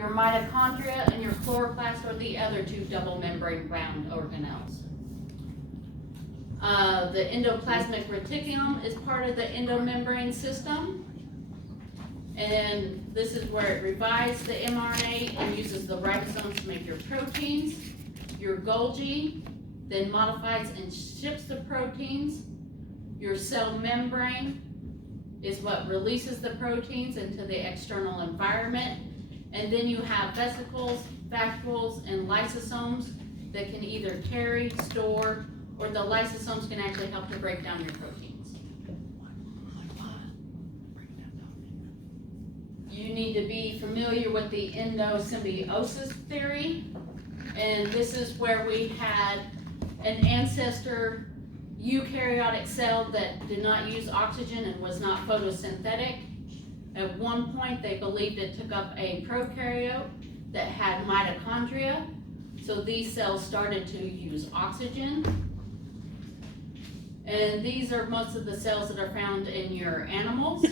your mitochondria, and your chloroplast are the other two double membrane bound organelles. The endoplasmic reticulum is part of the endomembrane system. And this is where it revives the mRNA and uses the ribosomes to make your proteins. Your Golgi then modifies and ships the proteins. Your cell membrane is what releases the proteins into the external environment. And then you have vesicles, vacuoles, and lysosomes that can either carry, store, or the lysosomes can actually help to break down your proteins. You need to be familiar with the endosymbiosis theory. And this is where we had an ancestor eukaryotic cell that did not use oxygen and was not photosynthetic. At one point, they believed it took up a prokaryote that had mitochondria. So these cells started to use oxygen. And these are most of the cells that are found in your animals.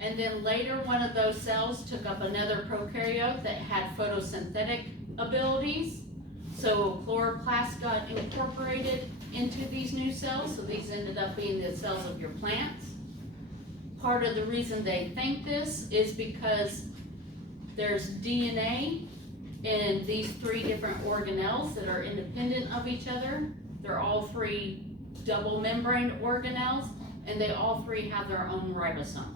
And then later, one of those cells took up another prokaryote that had photosynthetic abilities. So chloroplasts got incorporated into these new cells. So these ended up being the cells of your plants. Part of the reason they think this is because there's DNA in these three different organelles that are independent of each other. They're all three double membrane organelles, and they all three have their own ribosomes.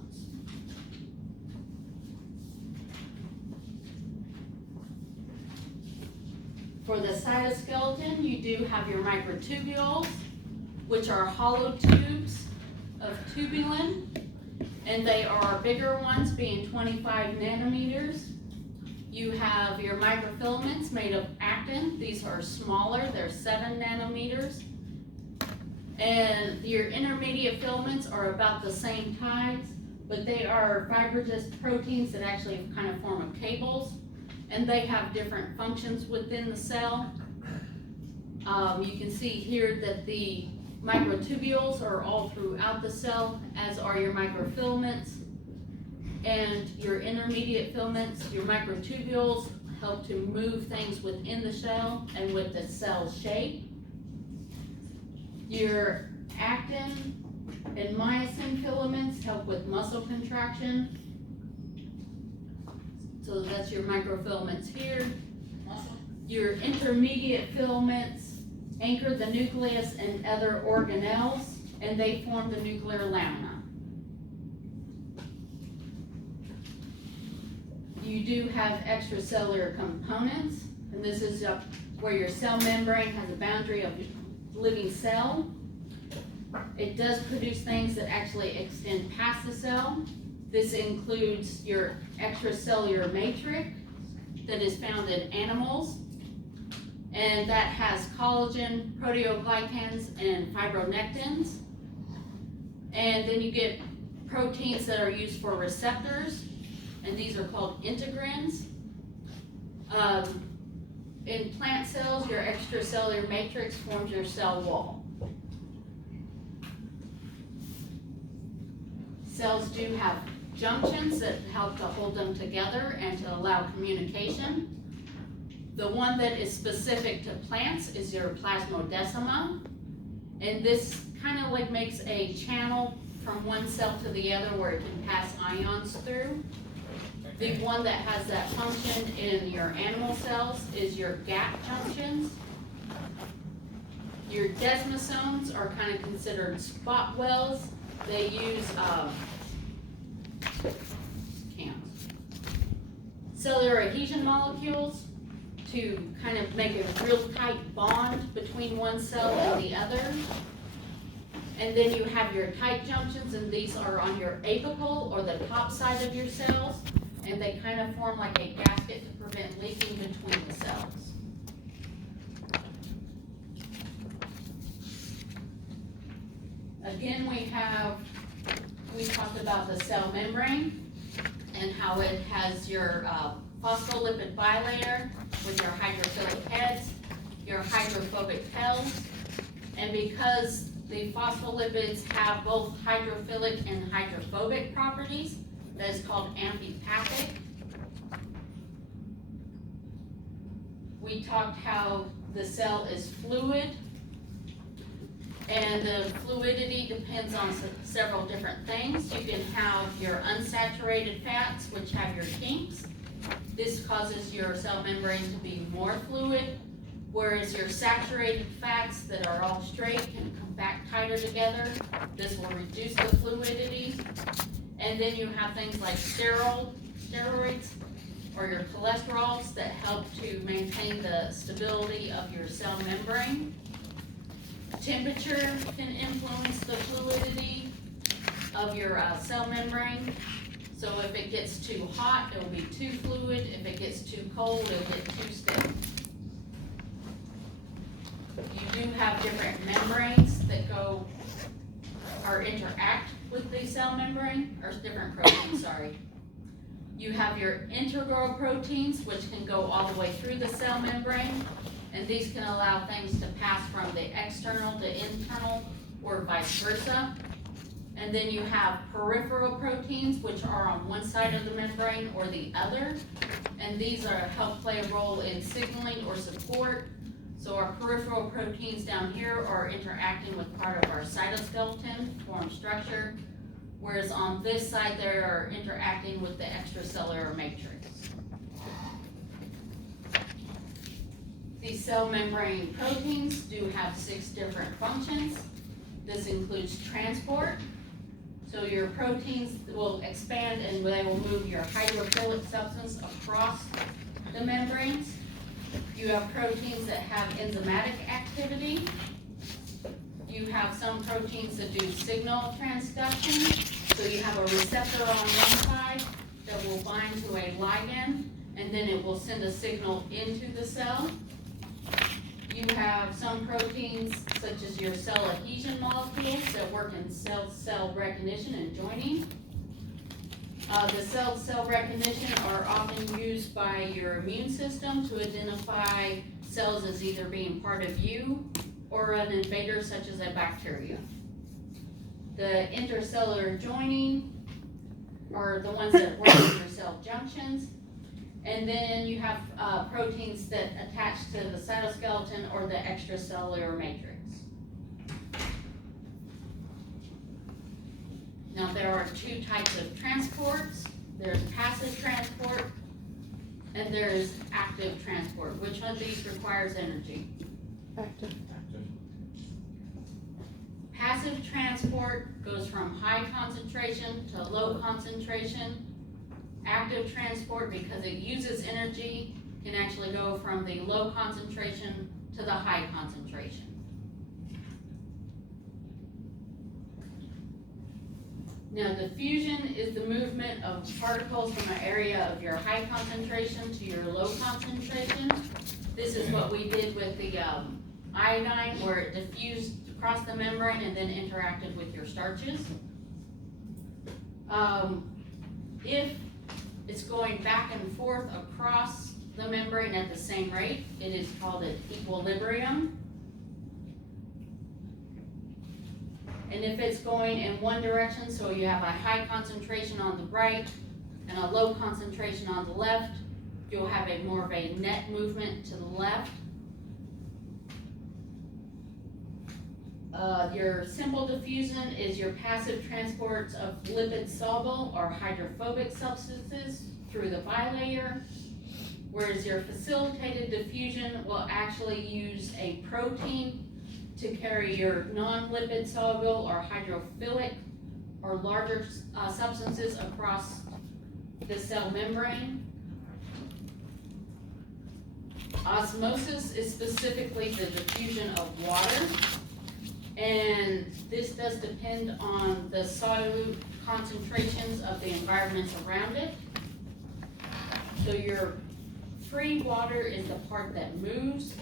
For the cytoskeleton, you do have your microtubules, which are hollow tubes of tubulin, and they are bigger ones being 25 nanometers. You have your microfilaments made of actin. These are smaller, they're 7 nanometers. And your intermediate filaments are about the same size, but they are fibrous proteins that actually kind of form cables, and they have different functions within the cell. You can see here that the microtubules are all throughout the cell, as are your microfilaments. And your intermediate filaments, your microtubules, help to move things within the cell and with the cell shape. Your actin and myosin filaments help with muscle contraction. So that's your microfilaments here. Your intermediate filaments anchor the nucleus and other organelles, and they form the nuclear lamina. You do have extracellular components, and this is where your cell membrane has a boundary of living cell. It does produce things that actually extend past the cell. This includes your extracellular matrix that is found in animals, and that has collagen, proteoglycans, and fibronectins. And then you get proteins that are used for receptors, and these are called integrins. In plant cells, your extracellular matrix forms your cell wall. Cells do have junctions that help to hold them together and to allow communication. The one that is specific to plants is your plasmodesima, and this kind of like makes a channel from one cell to the other where it can pass ions through. The one that has that function in your animal cells is your gap junctions. Your desmosomes are kind of considered spot wells. They use cellular adhesion molecules to kind of make a real tight bond between one cell and the other. And then you have your tight junctions, and these are on your apical or the top side of your cells, and they kind of form like a gasket to prevent leaking between the cells. Again, we talked about the cell membrane and how it has your phospholipid bilayer with your hydrophilic heads, your hydrophobic tails, and because the phospholipids have both hydrophilic and hydrophobic properties, that is called amphipathic. we talked how the cell is fluid, and the fluidity depends on several different things. You can have your unsaturated fats, which have your kinks. This causes your cell membrane to be more fluid, whereas your saturated fats that are all straight can come back tighter together. This will reduce the fluidity. And then you have things like steroids or your cholesterols that help to maintain the stability of your cell membrane. Temperature can influence the fluidity of your cell membrane. So if it gets too hot, it will be too fluid. If it gets too cold, it will get too stiff. You do have different membranes that interact with the cell membrane, or different proteins, sorry. You have your integral proteins, which can go all the way through the cell membrane, and these can allow things to pass from the external to internal, or vice versa. And then you have peripheral proteins, which are on one side of the membrane or the other, and these help play a role in signaling or support. So our peripheral proteins down here are interacting with part of our cytoskeleton to form structure, whereas on this side they are interacting with the extracellular matrix. These cell membrane proteins do have 6 different functions. This includes transport. So your proteins will expand and they will move your hydrophilic substance across the membranes. You have proteins that have enzymatic activity. You have some proteins that do signal transduction. So you have a receptor on one side that will bind to a ligand, and then it will send a signal into the cell. You have some proteins, such as your cell adhesion molecules, that work in cell-cell recognition and joining. The cell-cell recognition are often used by your immune system to identify cells as either being part of you or an invader, such as a bacteria. The intercellular joining are the ones that work in your cell junctions. And then you have proteins that attach to the cytoskeleton or the extracellular matrix. Now there are 2 types of transports. There's passive transport and there's active transport. Which one of these requires energy? Active. Passive transport goes from high concentration to low concentration. Active transport, because it uses energy, can actually go from the low concentration to the high concentration. Now, diffusion is the movement of particles from an area of your high concentration to your low concentration. This is what we did with the iodine, where it diffused across the membrane and then interacted with your starches. If it's going back and forth across the membrane at the same rate, it is called an equilibrium. And if it's going in one direction, so you have a high concentration on the right and a low concentration on the left, you'll have more of a net movement to the left. Your simple diffusion is your passive transports of lipid-soluble or hydrophobic substances through the bilayer, whereas your facilitated diffusion will actually use a protein to carry your non-lipid soluble or hydrophilic or larger substances across the cell membrane. Osmosis is specifically the diffusion of water, and this does depend on the solute concentrations of the environments around it. So your free water is the part that moves.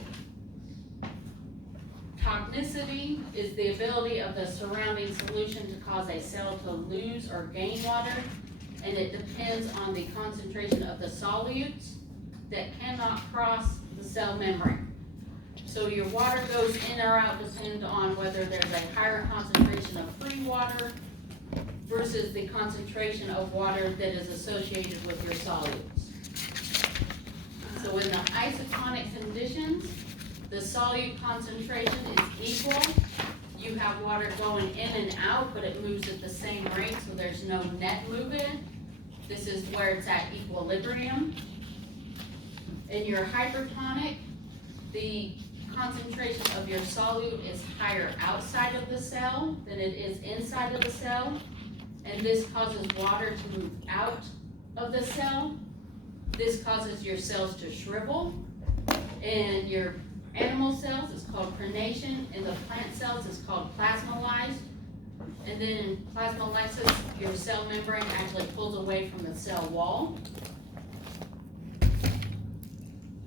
Toxicity is the ability of the surrounding solution to cause a cell to lose or gain water, and it depends on the concentration of the solutes that cannot cross the cell membrane. So your water goes in or out depending on whether there's a higher concentration of free water versus the concentration of water that is associated with your solutes. So in the isotonic condition, the solute concentration is equal. You have water going in and out, but it moves at the same rate, so there's no net movement. This is where it's at equilibrium. In your hypertonic, the concentration of your solute is higher outside of the cell than it is inside of the cell, and this causes water to move out of the cell. This causes your cells to shrivel, and your animal cells is called crenation, and the plant cells is called plasmolyzed. And then in plasmolysis, your cell membrane actually pulls away from the cell wall.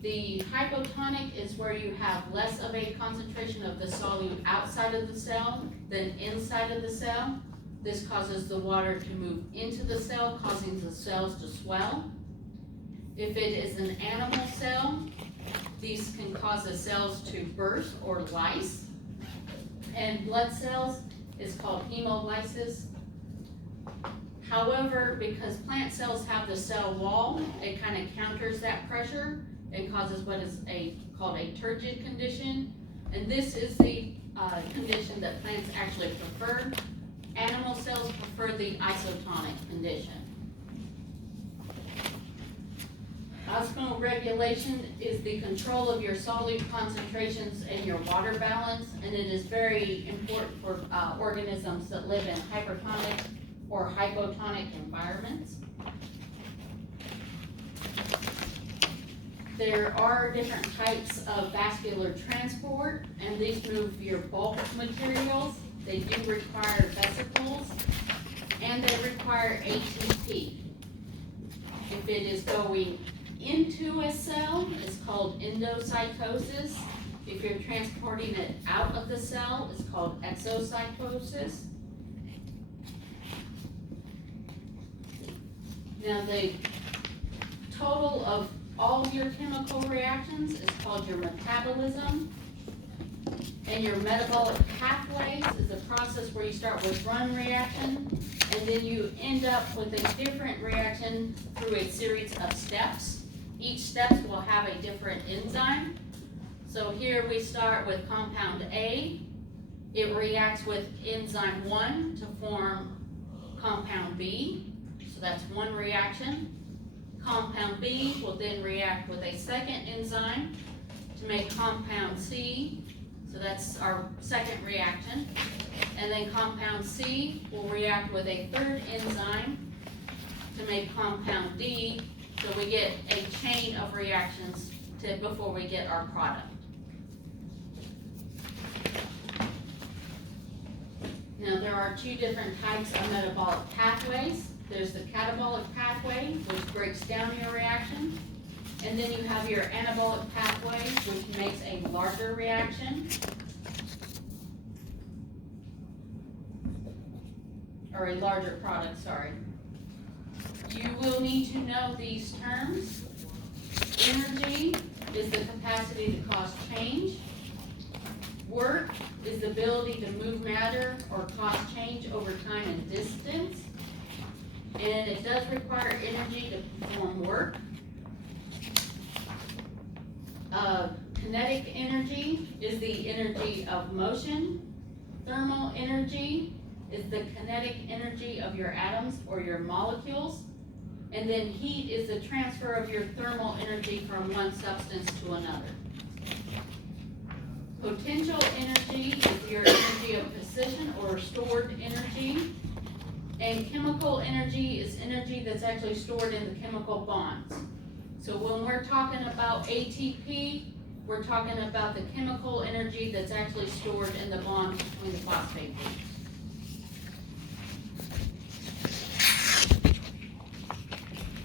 The hypotonic is where you have less of a concentration of the solute outside of the cell than inside of the cell. This causes the water to move into the cell, causing the cells to swell. If it is an animal cell, these can cause the cells to burst or lyse. And blood cells is called hemolysis. However, because plant cells have the cell wall, it kind of counters that pressure and causes what is called a turgid condition. And this is the condition that plants actually prefer. Animal cells prefer the isotonic condition. Osmoregulation is the control of your solute concentrations and your water balance, and it is very important for organisms that live in hypertonic or hypotonic environments. There are different types of vascular transport, and these move your bulk materials. They do require vesicles, and they require ATP. If it is going into a cell, it's called endocytosis. If you're transporting it out of the cell, it's called exocytosis. Now, the total of all your chemical reactions is called your metabolism. And your metabolic pathways is a process where you start with one reaction, and then you end up with a different reaction through a series of steps. Each step will have a different enzyme. So here we start with compound A. It reacts with enzyme 1 to form compound B. So that's one reaction. Compound B will then react with a second enzyme to make compound C. So that's our second reaction. And then compound C will react with a third enzyme to make compound D. So we get a chain of reactions before we get our product. Now, there are two different types of metabolic pathways. There's the catabolic pathway, which breaks down your reaction. And then you have your anabolic pathway, which makes a larger reaction. Or a larger product, sorry. You will need to know these terms. Energy is the capacity to cause change. Work is the ability to move matter or cause change over time and distance. And it does require energy to perform work. Kinetic energy is the energy of motion. Thermal energy is the kinetic energy of your atoms or your molecules. And then heat is the transfer of your thermal energy from one substance to another. Potential energy is your energy of position or stored energy. And chemical energy is energy that's actually stored in the chemical bonds. So when we're talking about ATP, we're talking about the chemical energy that's actually stored in the bond between the phosphate groups.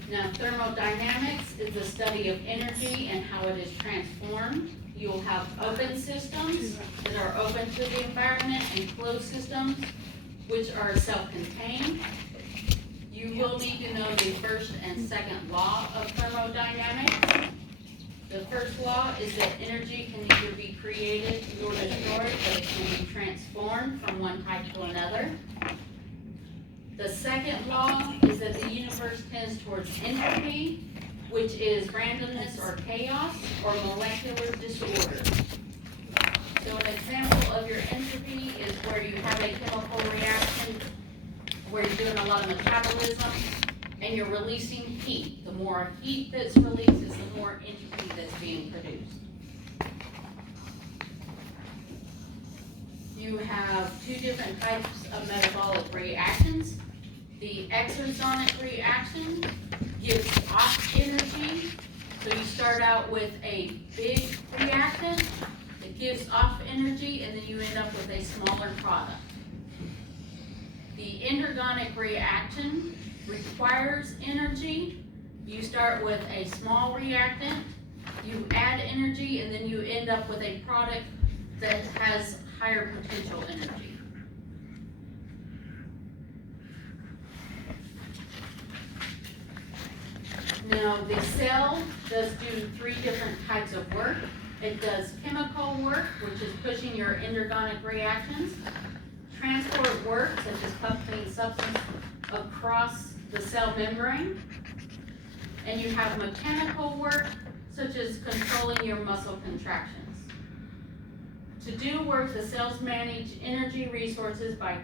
Now, thermodynamics is the study of energy and how it is transformed. You'll have open systems that are open to the environment and closed systems which are self-contained. You will need to know the first and second law of thermodynamics. The first law is that energy can neither be created nor destroyed, but it can be transformed from one type to another. The second law is that the universe tends towards entropy, which is randomness or chaos or molecular disorder. So an example of your entropy is where you have a chemical reaction where you're doing a lot of metabolism and you're releasing heat. The more heat that's released is the more entropy that's being produced. You have two different types of metabolic reactions. The exergonic reaction gives off energy. So you start out with a big reactant that gives off energy, and then you end up with a smaller product. The endergonic reaction requires energy. You start with a small reactant, you add energy, and then you end up with a product that has higher potential energy. Now, the cell does do three different types of work. It does chemical work, which is pushing your endergonic reactions, transport work, such as coupling substance across the cell membrane, and you have mechanical work, such as controlling your muscle contractions. To do work, the cells manage energy resources by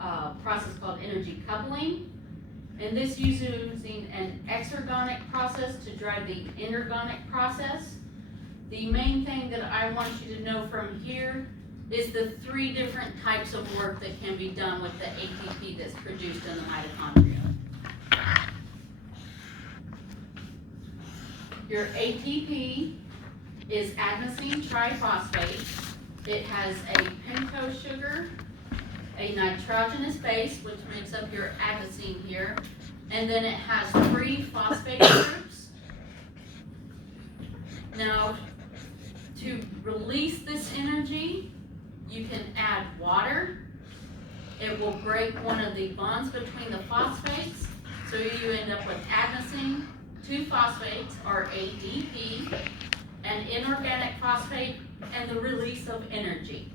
a process called energy coupling, and this using an exergonic process to drive the endergonic process. The main thing that I want you to know from here is the three different types of work that can be done with the ATP that's produced in the mitochondria. Your ATP is adenosine triphosphate. It has a pentose sugar, a nitrogenous base, which makes up your adenosine here, and then it has 3 phosphate groups. Now, to release this energy, you can add water. It will break one of the bonds between the phosphates, so you end up with adenosine, 2 phosphates, or ADP, an inorganic phosphate, and the release of energy.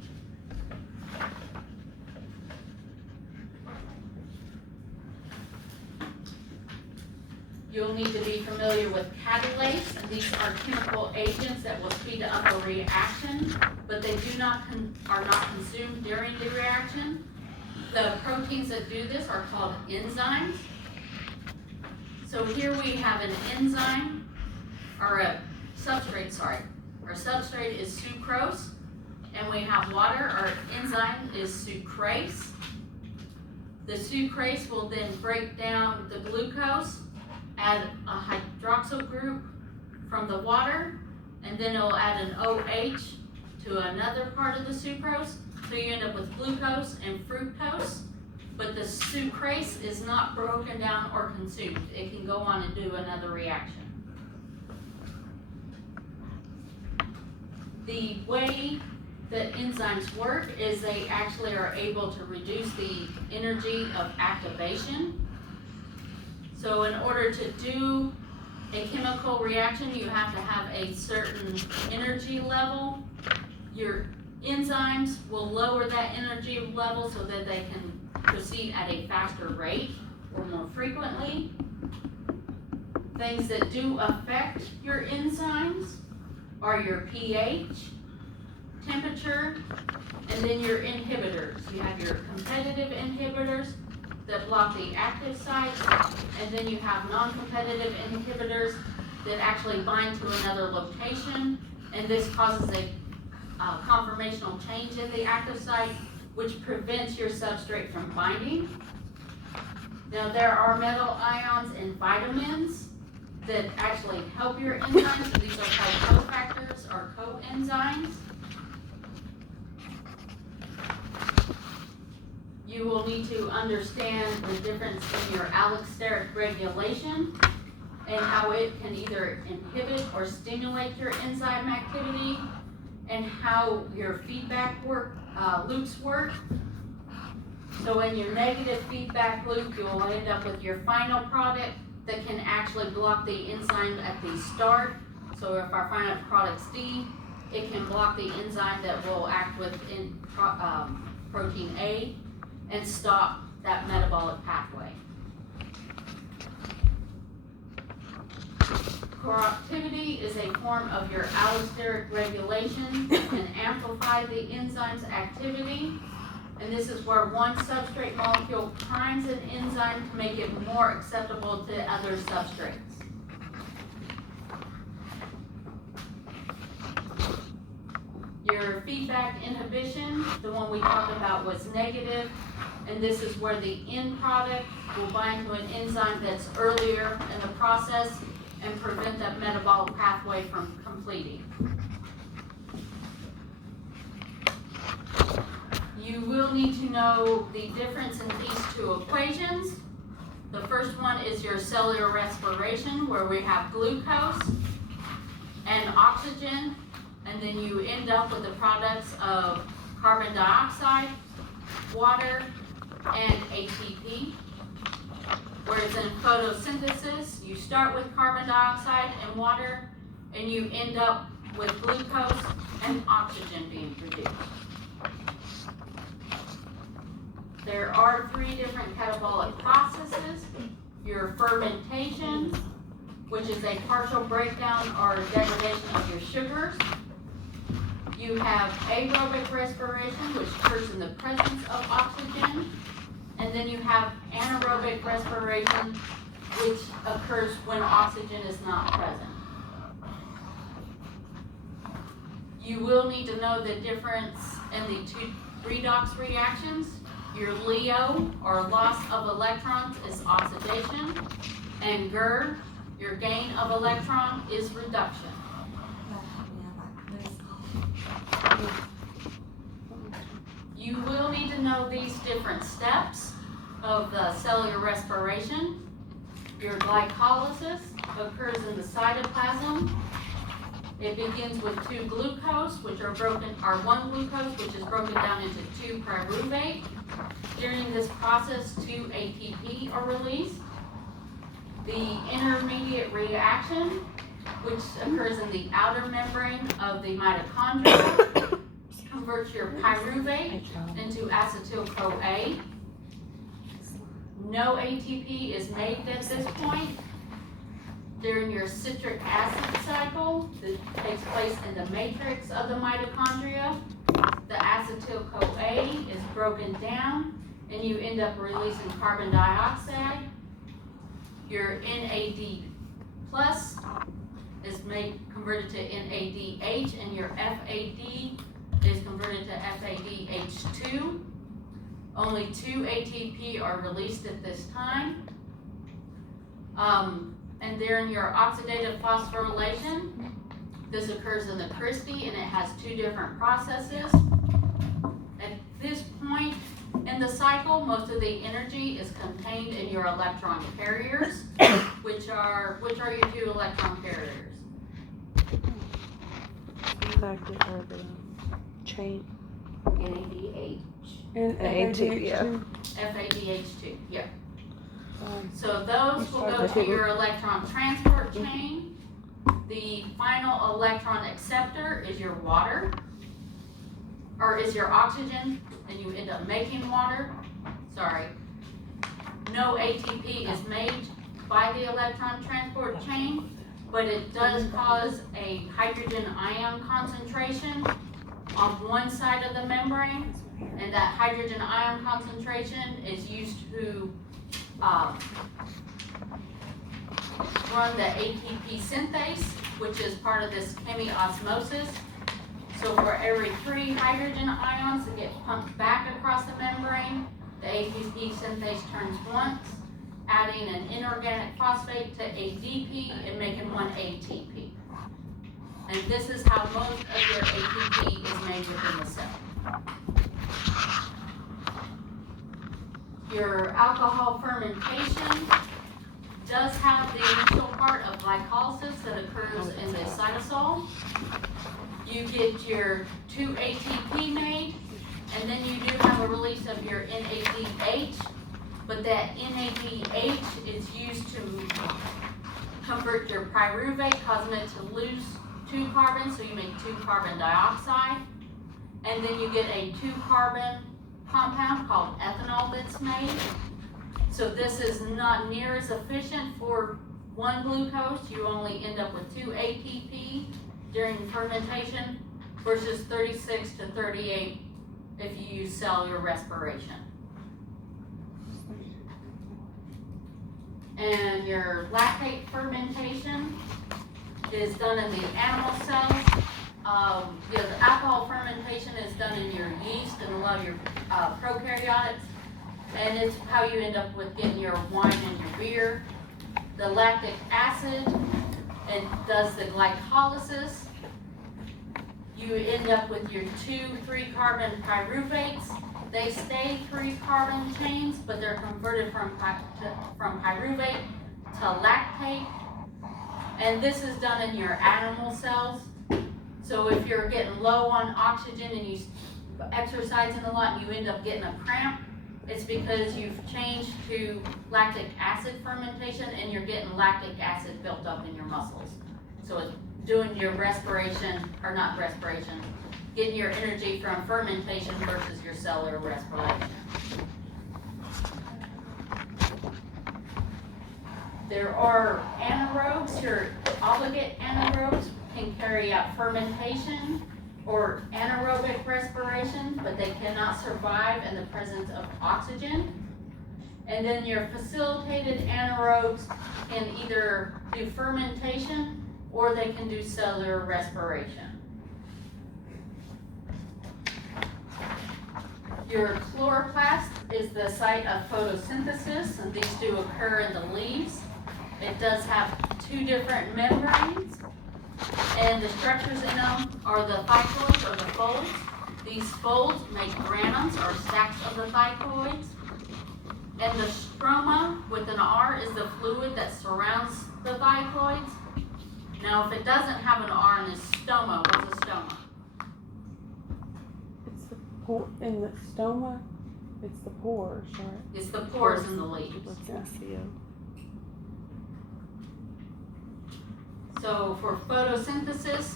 You'll need to be familiar with catalase, and these are chemical agents that will speed up a reaction, but they are not consumed during the reaction. The proteins that do this are called enzymes. So here we have an enzyme, or a substrate, sorry. Our substrate is sucrose, and we have water. Our enzyme is sucrase. The sucrase will then break down the glucose, add a hydroxyl group from the water, and then it'll add an OH to another part of the sucrose, so you end up with glucose and fructose. But the sucrase is not broken down or consumed. It can go on and do another reaction. The way that enzymes work is they actually are able to reduce the energy of activation. So in order to do a chemical reaction, you have to have a certain energy level. Your enzymes will lower that energy level so that they can proceed at a faster rate or more frequently. Things that do affect your enzymes are your pH, temperature, and then your inhibitors. You have your competitive inhibitors that block the active sites, and then you have non-competitive inhibitors that actually bind to another location, and this causes a conformational change in the active site, which prevents your substrate from binding. Now, there are metal ions and vitamins that actually help your enzymes. These are called cofactors or coenzymes. You will need to understand the difference in your allosteric regulation and how it can either inhibit or stimulate your enzyme activity, and how your feedback loops work. So in your negative feedback loop, you'll end up with your final product that can actually block the enzyme at the start. So if our final product's D, it can block the enzyme that will act within protein A and stop that metabolic pathway. Cooperativity is a form of your allosteric regulation and amplify the enzyme's activity. And this is where one substrate molecule primes an enzyme to make it more acceptable to other substrates. Your feedback inhibition, the one we talked about, was negative, and this is where the end product will bind to an enzyme that's earlier in the process and prevent that metabolic pathway from completing. You will need to know the difference in these two equations. The first one is your cellular respiration, where we have glucose and oxygen, and then you end up with the products of carbon dioxide, water, and ATP. Whereas in photosynthesis, you start with carbon dioxide and water, and you end up with glucose and oxygen being produced. There are 3 different catabolic processes. Your fermentation, which is a partial breakdown or degradation of your sugars. You have aerobic respiration, which occurs in the presence of oxygen. And then you have anaerobic respiration, which occurs when oxygen is not present. You will need to know the difference in the 2 redox reactions. Your LEO, or loss of electrons, is oxidation, and GER, your gain of electron, is reduction. You will need to know these different steps of the cellular respiration. Your glycolysis occurs in the cytoplasm. It begins with 2 glucose, which are one glucose, which is broken down into 2 pyruvate. During this process, 2 ATP are released. The intermediate reaction, which occurs in the outer membrane of the mitochondria, converts your pyruvate into acetyl-CoA. No ATP is made at this point. During your citric acid cycle that takes place in the matrix of the mitochondria, the acetyl-CoA is broken down and you end up releasing carbon dioxide. Your NAD plus is converted to NADH, and your FAD is converted to FADH2. Only 2 ATP are released at this time. And during your oxidative phosphorylation, this occurs in the Christie, and it has 2 different processes. At this point in the cycle, most of the energy is contained in your electron carriers, which are your 2 electron carriers. Or the chain. NADH. And FADH2. FADH2, yeah. So those will go to your electron transport chain. The final electron acceptor is your water, or is your oxygen, and you end up making water. Sorry. No ATP is made by the electron transport chain, but it does cause a hydrogen ion concentration on one side of the membrane, and that hydrogen ion concentration is used to run the ATP synthase, which is part of this chemiosmosis. So for every 3 hydrogen ions that get pumped back across the membrane, the ATP synthase turns once, adding an inorganic phosphate to ADP and making 1 ATP. And this is how most of your ATP is made within the cell. Your alcohol fermentation does have the initial part of glycolysis that occurs in the cytosol. You get your 2 ATP made, and then you do have a release of your NADH, but that NADH is used to convert your pyruvate, causing it to lose 2 carbons, so you make 2 carbon dioxide, and then you get a 2 carbon compound called ethanol that's made. So this is not near as efficient for 1 glucose, you only end up with 2 ATP during fermentation versus 36 to 38 if you use cellular respiration. And your lactate fermentation is done in the animal cells. The alcohol fermentation is done in your yeast and a lot of your prokaryotes, and it's how you end up with getting your wine and your beer. The lactic acid, it does the glycolysis. You end up with your 2,3 carbon pyruvates. They stay 3 carbon chains, but they're converted from pyruvate to lactate. And this is done in your animal cells. So if you're getting low on oxygen and you exercising a lot and you end up getting a cramp, it's because you've changed to lactic acid fermentation and you're getting lactic acid built up in your muscles. So it's doing your respiration, or not respiration, getting your energy from fermentation versus your cellular respiration. There are anaerobes. Your obligate anaerobes can carry out fermentation or anaerobic respiration, but they cannot survive in the presence of oxygen. And then your facilitated anaerobes can either do fermentation or they can do cellular respiration. Your chloroplast is the site of photosynthesis, and these do occur in the leaves. It does have 2 different membranes, and the structures in them are the thycoids or the folds. These folds make granums or stacks of the thycoids. And the stroma with an R is the fluid that surrounds the thycoids. Now, if it doesn't have an R in the stoma, what's a stoma? It's the in the stoma, it's the pores, right? It's the pores in the leaves. Yeah. So for photosynthesis,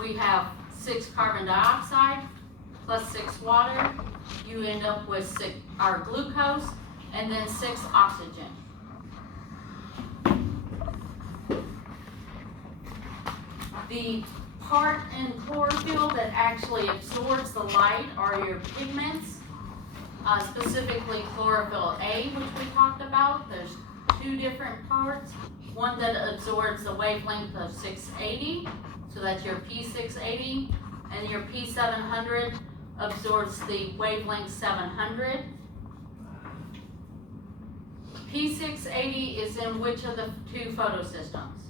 we have 6 carbon dioxide plus 6 water. You end up with 6 our glucose and then 6 oxygen. The part in chlorophyll that actually absorbs the light are your pigments, specifically chlorophyll A, which we talked about. There's 2 different parts. One that absorbs the wavelength of 680, so that's your P680, and your P700 absorbs the wavelength 700. P680 is in which of the 2 photosystems?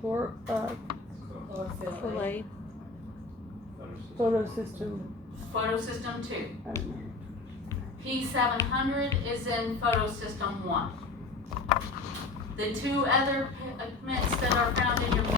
Chlorophyll. Photosystem. Photosystem 2. I don't know. P700 is in photosystem 1. The 2 other pigments that are found in your